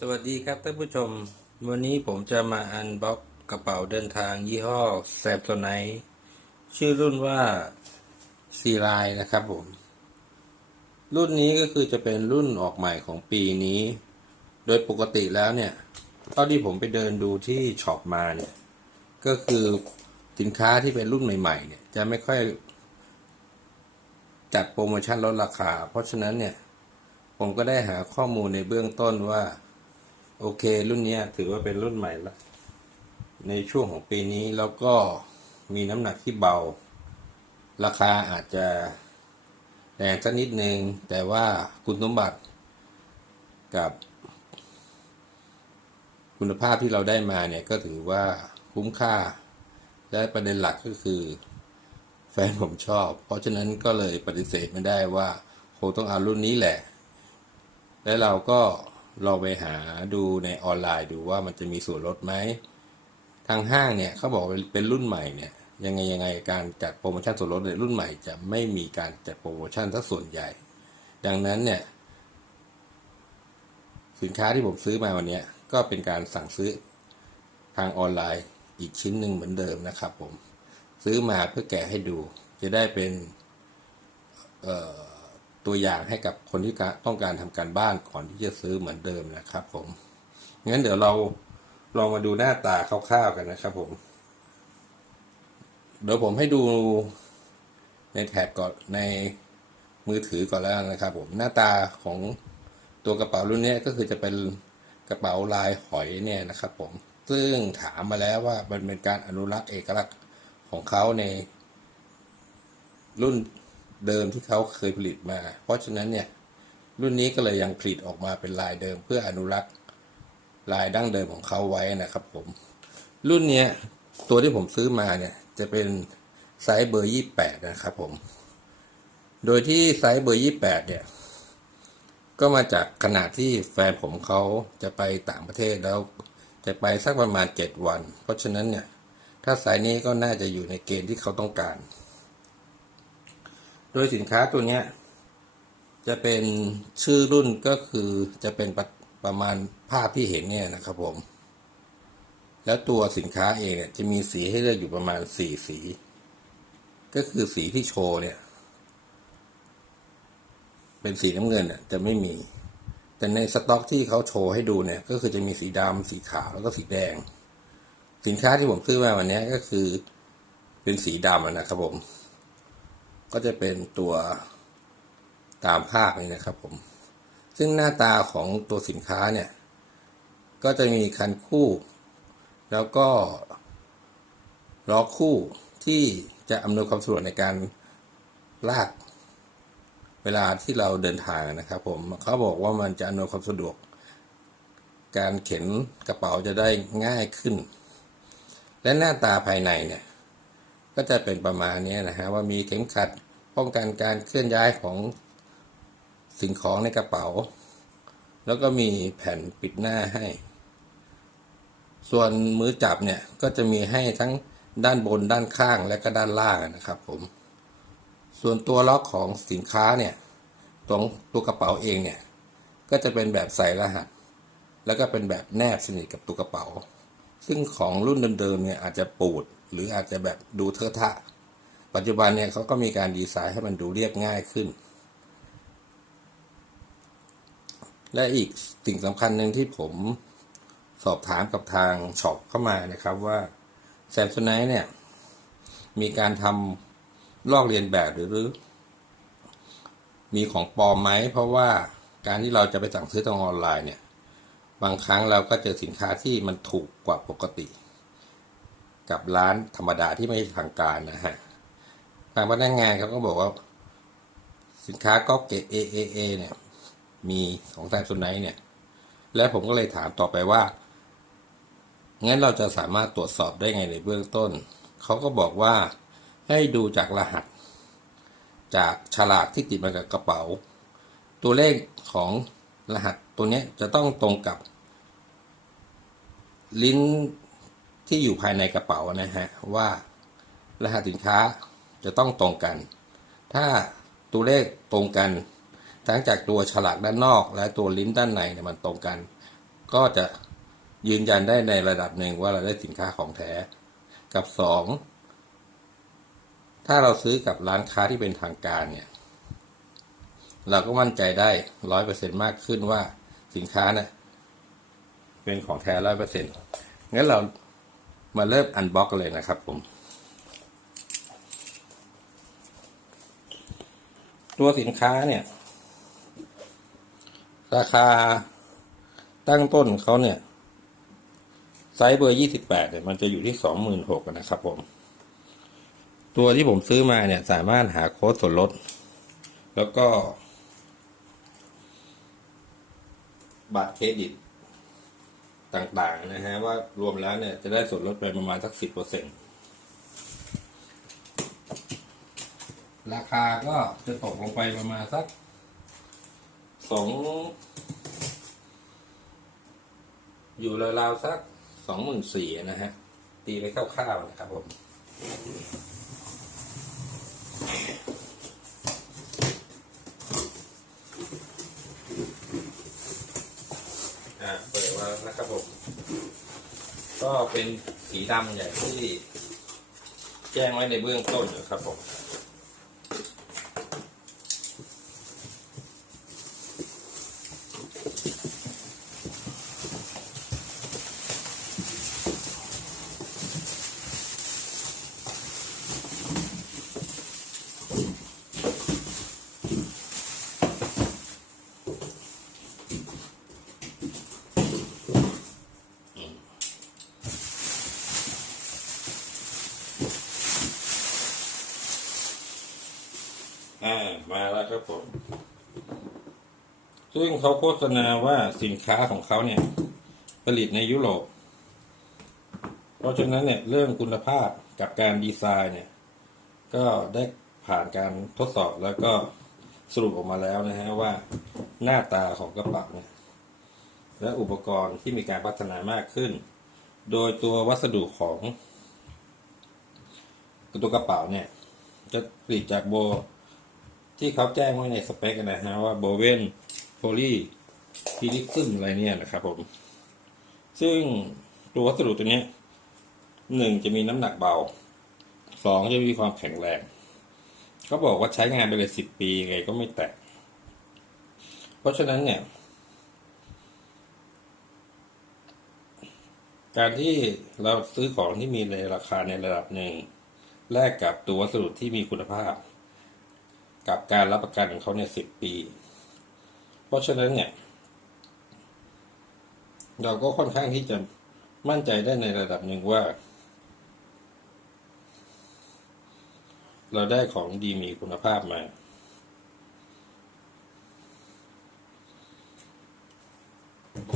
สวัสดีครับท่านผู้ชม วันนี้ผมจะมาอันบ็อกกระเป๋าเดินทางยี่ห้อแซมโซไนชื่อรุ่นว่าซีไลนะครับผม รุ่นนี้ก็คือจะเป็นรุ่นออกใหม่ของปีนี้ โดยปกติแล้วเนี่ยเท่าที่ผมไปเดินดูที่ช็อปมาเนี่ย ก็คือสินค้าที่เป็นรุ่นใหม่ๆเนี่ยจะไม่ค่อยจัดโปรโมชั่นลดราคา เพราะฉะนั้นเนี่ย ผมก็ได้หาข้อมูลในเบื้องต้นว่า โอเค รุ่นนี้ถือว่าเป็นรุ่นใหม่ละในช่วงของปีนี้แล้วก็มีน้ำหนักที่เบา ราคาอาจจะแรงสักนิดนึง แต่ว่าคุณสมบัติกับ คุณภาพที่เราได้มาเนี่ยก็ถือว่าคุ้มค่า และประเด็นหลักก็คือ แฟนผมชอบ เพราะฉะนั้นก็เลยปฏิเสธไม่ได้ว่าคงต้องเอารุ่นนี้แหละ และเราก็ ลองไปหาดูในออนไลน์ดูว่ามันจะมีส่วนลดไหม ทางห้างเนี่ยเขาบอกเป็นรุ่นใหม่เนี่ย ยังไงยังไงการจัดโปรโมชั่นส่วนลดในรุ่นใหม่ จะไม่มีการจัดโปรโมชั่นสักส่วนใหญ่ ดังนั้นเนี่ย สินค้าที่ผมซื้อมาวันนี้ก็เป็นการสั่งซื้อทางออนไลน์อีกชิ้นหนึ่งเหมือนเดิมนะครับผม ซื้อมาเพื่อแกะให้ดู จะได้เป็น เอ่อ ตัวอย่างให้กับคนที่ต้องการทำการบ้านก่อนที่จะซื้อเหมือนเดิมนะครับ ผมงั้นเดี๋ยวเราลองมาดูหน้าตาคร่าวๆกันนะครับ ผม เดี๋ยวผมให้ดูในแท็บก่อนในมือถือก่อนแล้วนะครับ ผมหน้าตาของตัวกระเป๋ารุ่นนี้ก็คือจะเป็นกระเป๋าลายหอยเนี่ยนะครับ ผมซึ่งถามมาแล้วว่ามันเป็นการอนุรักษ์เอกลักษณ์ของเขาในรุ่น เดิมที่เขาเคยผลิตมา เพราะฉะนั้นเนี่ยรุ่นนี้ก็เลยยังผลิตออกมาเป็นลายเดิมเพื่ออนุรักษ์ลายดั้งเดิมของเขาไว้นะครับผม รุ่นเนี้ยตัวที่ผมซื้อมาเนี่ยจะเป็นไซส์เบอร์ยี่แปดนะครับผม โดยที่ไซส์เบอร์ยี่แปดเนี่ย ก็มาจากขนาดที่แฟนผมเขาจะไปต่างประเทศแล้วจะไปสักประมาณเจ็ดวัน เพราะฉะนั้นเนี่ย ถ้าไซส์นี้ก็น่าจะอยู่ในเกณฑ์ที่เขาต้องการ โดยสินค้าตัวเนี้ยจะเป็นชื่อรุ่นก็คือจะเป็นประประมาณภาพที่เห็นเนี่ยนะครับผม แล้วตัวสินค้าเองเนี่ยจะมีสีให้เลือกอยู่ประมาณสี่สี ก็คือสีที่โชว์เนี่ย เป็นสีน้ำเงินอะจะไม่มี แต่ในสต็อกที่เขาโชว์ให้ดูเนี่ย ก็คือจะมีสีดำสีขาวแล้วก็สีแดง สินค้าที่ผมซื้อมาวันนี้ก็คือเป็นสีดำนะครับผม ก็จะเป็นตัวตามภาพนี้นะครับผม ซึ่งหน้าตาของตัวสินค้าเนี่ย ก็จะมีคันคู่ แล้วก็ล้อคู่ที่จะอำนวยความสะดวกในการลากเวลาที่เราเดินทางนะครับ ผมเขาบอกว่ามันจะอำนวยความสะดวก การเข็นกระเป๋าจะได้ง่ายขึ้น และหน้าตาภายในเนี่ย ก็จะเป็นประมาณนี้นะฮะว่ามีเข็มขัดป้องกันการเคลื่อนย้ายของสิ่งของในกระเป๋า แล้วก็มีแผ่นปิดหน้าให้ ส่วนมือจับเนี่ยก็จะมีให้ทั้งด้านบนด้านข้างและก็ด้านล่างนะครับผม ส่วนตัวล็อกของสินค้าเนี่ยตรงตัวกระเป๋าเองเนี่ยก็จะเป็นแบบใส่รหัส แล้วก็เป็นแบบแนบสนิทกับตัวกระเป๋า ซึ่งของรุ่นเดิมๆเนี่ยอาจจะปูด หรืออาจจะแบบดูเทอะทะ ปัจจุบันเนี่ยเขาก็มีการดีไซน์ให้มันดูเรียบง่ายขึ้น และอีกสิ่งสำคัญหนึ่งที่ผมสอบถามกับทางช็อปเข้ามานะครับว่าแซมซุไนเนี่ย มีการทำลอกเลียนแบบหรือ มีของปลอมไหม เพราะว่าการที่เราจะไปสั่งซื้อทางออนไลน์เนี่ย บางครั้งเราก็เจอสินค้าที่มันถูกกว่าปกติ กับร้านธรรมดาที่ไม่ทางการนะฮะทางพนักงานเขาก็บอกว่า สินค้าก๊อปเกรด AAA เอเนี่ย มีของแซมซุนไนเนี่ย และผมก็เลยถามต่อไปว่า งั้นเราจะสามารถตรวจสอบได้ไงในเบื้องต้น เขาก็บอกว่าให้ดูจากรหัส จากฉลากที่ติดมากับกระเป๋า ตัวเลขของรหัสตัวนี้จะต้องตรงกับ ลิ้น ที่อยู่ภายในกระเป๋านะฮะว่ารหัสสินค้าจะต้องตรงกัน ถ้าตัวเลขตรงกัน ทั้งจากตัวฉลากด้านนอก และตัวลิ้นด้านในเนี่ยมันตรงกัน ก็จะยืนยันได้ในระดับหนึ่งว่าเราได้สินค้าของแท้กับสองถ้าเราซื้อกับร้านค้าที่เป็นทางการเนี่ยเราก็มั่นใจได้ร้อยเปอร์เซ็นมากขึ้นว่าสินค้าเนี่ยเป็นของแท้ร้อยเปอร์เซ็นต์งั้นเรา มาเริ่มอันบ็อกเลยนะครับผม ตัวสินค้าเนี่ย ราคาตั้งต้นเขาเนี่ย ไซส์เบอร์ยี่สิบแปดเนี่ยมันจะอยู่ที่สองหมื่นหกนะครับผม ตัวที่ผมซื้อมาเนี่ย สามารถหาโค้ดส่วนลด แล้วก็ บัตรเครดิต ต่างๆนะฮะว่ารวมแล้วเนี่ยจะได้ส่วนลดไปประมาณสักสิบเปอร์เซ็นต์ราคาก็จะตกลงไปประมาณสักสองอยู่ราวๆสักสองหมื่นสี่นะฮะ ตีไปคร่าวๆนะครับผม อ่าเปิดมาแล้ว นะครับผมก็เป็นสีดำอย่างที่แจ้งไว้ในเบื้องต้นนะครับผม อ่า ผมซึ่งเขาโฆษณาว่าสินค้าของเขาเนี่ย ผลิตในยุโรป เพราะฉะนั้นเนี่ยเรื่องคุณภาพกับการดีไซน์เนี่ย ก็ได้ผ่านการทดสอบแล้วก็สรุปออกมาแล้วนะฮะว่าหน้าตาของกระเป๋าเนี่ย และอุปกรณ์ที่มีการพัฒนามากขึ้น โดยตัววัสดุของตัวกระเป๋าเนี่ย จะผลิตจากโบ ที่เขาแจ้งไว้ในสเปคนะฮะว่าโบเวนโพลีพีลิซึมอะไรเนี่ยนะครับผม ซึ่งตัววัสดุตัวนี้หนึ่งจะมีน้ำหนักเบาสองจะมีความแข็งแรงเขาบอกว่าใช้งานไปเลยสิบปีไงก็ไม่แตก เพราะฉะนั้นเนี่ย การที่เราซื้อของที่มีในราคาในระดับหนึ่งแลกกับตัววัสดุที่มีคุณภาพ กับการรับประกันของเขาเนี่ยสิบปี เพราะฉะนั้นเนี่ย เราก็ค่อนข้างที่จะมั่นใจได้ในระดับหนึ่งว่า เราได้ของดีมีคุณภาพมา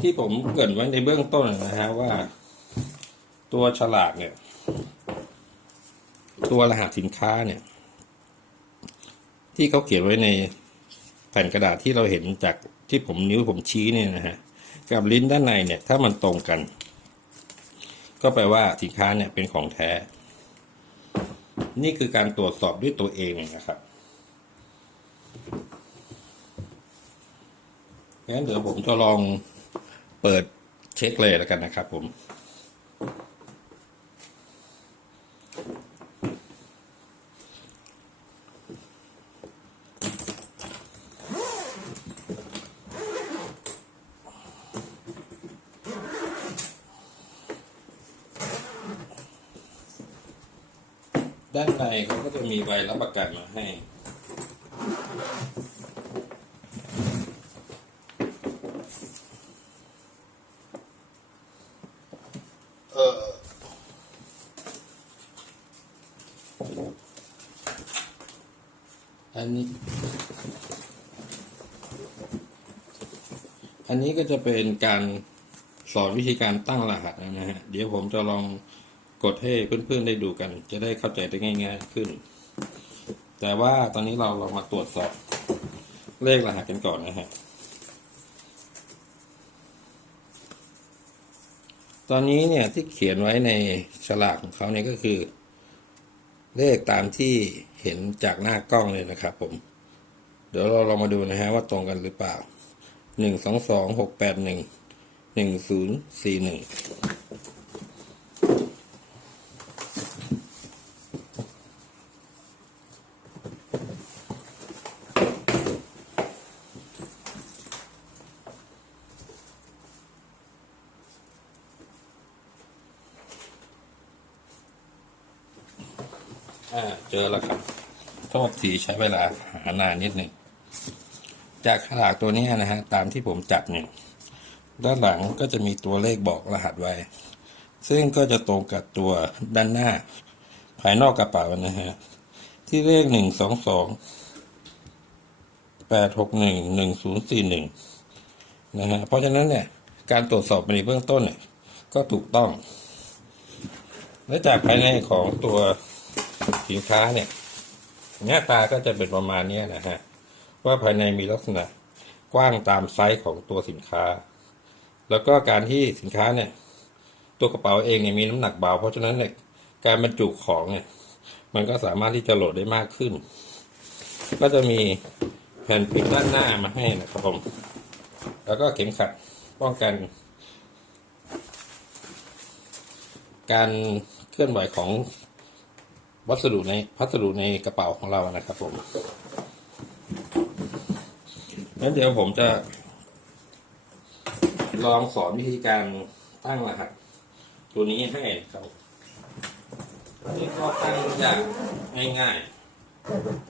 ที่ผมเกรินไว้ในเบื้องต้นนะฮะว่า ตัวฉลากเนี่ย ตัวรหัสสินค้าเนี่ย ที่เขาเขียนไว้ในแผ่นกระดาษที่เราเห็นจากที่ผมนิ้วผมชี้เนี่ยนะฮะกับลิ้นด้านในเนี่ยถ้ามันตรงกัน ก็แปลว่าสินค้าเนี่ยเป็นของแท้ นี่คือการตรวจสอบด้วยตัวเองนะครับงั้นเดี๋ยวผมจะลองเปิดเช็คเลยแล้วกันนะครับผม ด้านในเขาก็จะมีใบรับ ประกันมาให้เอออันนี้ อันนี้ก็จะเป็นการสอนวิธีการตั้งรหัสนะฮะ เดี๋ยวผมจะลองกดให้เพื่อนๆได้ดูกัน จะได้เข้าใจได้ง่าย ๆ ขึ้น แต่ว่าตอนนี้เราลองมาตรวจสอบเลขรหัสกันก่อนนะฮะ ตอนนี้เนี่ยที่เขียนไว้ในฉลากของเขาเนี่ยก็คือ เลขตามที่เห็นจากหน้ากล้องเลยนะครับผม เดี๋ยวเราลองมาดูนะฮะว่าตรงกันหรือเปล่าหนึ่งสองสองหกแปดหนึ่งหนึ่งศูนย์สี่หนึ่ง อ่าเจอแล้วครับโทษทีใช้เวลาหานานนิดหนึ่ง จากฉลากตัวนี้นะฮะ ตามที่ผมจับเนี่ย ด้านหลังก็จะมีตัวเลขบอกรหัสไว้ ซึ่งก็จะตรงกับตัวด้านหน้า ภายนอกกระเป๋านะฮะ ที่เลขหนึ่งสองสองแปดหกหนึ่งหนึ่งศูนย์สี่หนึ่งนะฮะ เพราะฉะนั้นเนี่ย การตรวจสอบในเบื้องต้นเนี่ยก็ถูกต้อง และจากภายในของตัว สินค้าเนี่ยหน้าตาก็จะเป็นประมาณนี้นะฮะว่าภายในมีลักษณะกว้างตามไซส์ของตัวสินค้า แล้วก็การที่สินค้าเนี่ย ตัวกระเป๋าเองเนี่ยมีน้ำหนักเบา เพราะฉะนั้นเนี่ยการบรรจุของเนี่ย มันก็สามารถที่จะโหลดได้มากขึ้น ก็จะมีแผ่นปิดด้านหน้ามาให้นะครับผมแล้วก็เข็มขัดป้องกัน การเคลื่อนไหวของ วัสดุในพัสดุในกระเป๋าของเรานะครับผมงั้นเดี๋ยวผมจะ ลองสอนวิธีการตั้งรหัส ตัวนี้ให้ครับอันนี้ก็ตั้งอย่างง่ายๆ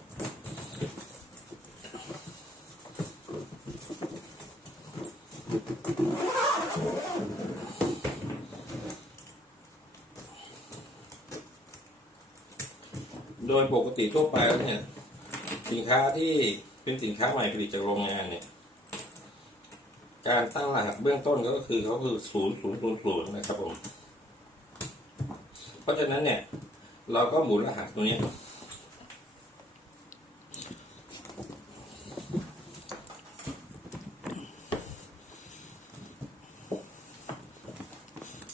โดยปกติทั่วไปแล้วเนี่ย สินค้าที่เป็นสินค้าใหม่ผลิตจากโรงงานเนี่ย การตั้งรหัสเบื้องต้นก็คือเขาคือศูนย์ศูนย์ศูนย์ศูนย์นะครับผม เพราะฉะนั้นเนี่ย เราก็หมุนรหัสตัวนี้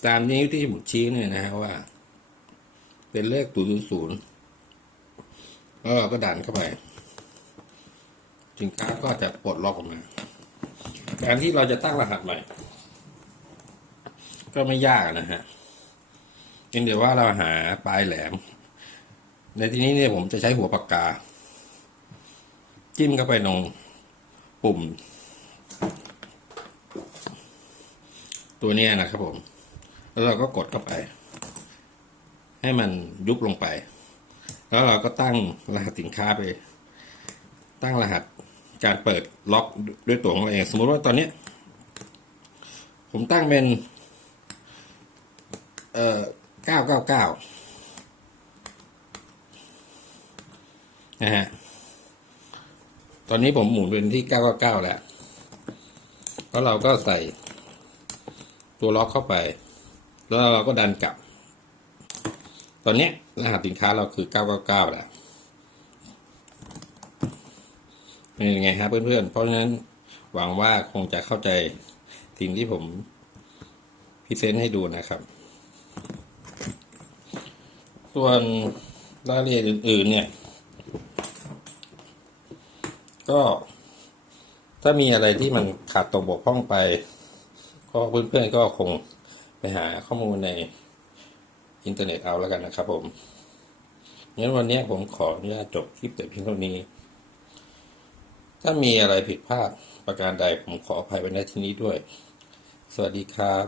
ตามนี้ที่หมุนชี้เนี่ยนะฮะว่า เป็นเลขศูนย์ศูนย์ แล้วเราก็ดันเข้าไปสินค้าก็จะปลดล็อกออกมา การที่เราจะตั้งรหัสใหม่ ก็ไม่ยากนะฮะเพียงแต่ว่าเราหาปลายแหลม ในที่นี้เนี่ยผมจะใช้หัวปากกา จิ้มเข้าไปตรงปุ่ม ตัวนี้นะครับผม แล้วเราก็กดเข้าไป ให้มันยุบลงไป แล้วเราก็ตั้งรหัสสินค้าไป ตั้งรหัสการเปิดล็อกด้วยตัวของเราเองสมมติว่าตอนนี้ผมตั้งเป็นเอ่อเก้าเก้าเก้านะฮะตอนนี้ผมหมุนเป็นที่เก้าเก้าเก้าแล้วแล้วเราก็ใส่ตัวล็อกเข้าไป แล้วเราก็ดันกลับ ตอนนี้รหัสสินค้าเราคือเก้าเก้าเก้าแล้วเป็นยังไงครับเพื่อนๆ เพราะฉะนั้นหวังว่าคงจะเข้าใจสิ่งที่ผมพิเศษให้ดูนะครับ ส่วนรายละเอียดอื่นๆ เนี่ย ก็ ถ้ามีอะไรที่มันขาดตกบกพร่องไป ก็เพื่อนๆก็คงไปหาข้อมูลใน อินเทอร์เน็ตเอาแล้วกันนะครับผมงั้นวันนี้ผมขออนุญาตจบคลิปแต่เพียงเท่านี้ ถ้ามีอะไรผิดพลาดประการใดผมขออภัยไว้ในที่นี้ด้วย สวัสดีครับ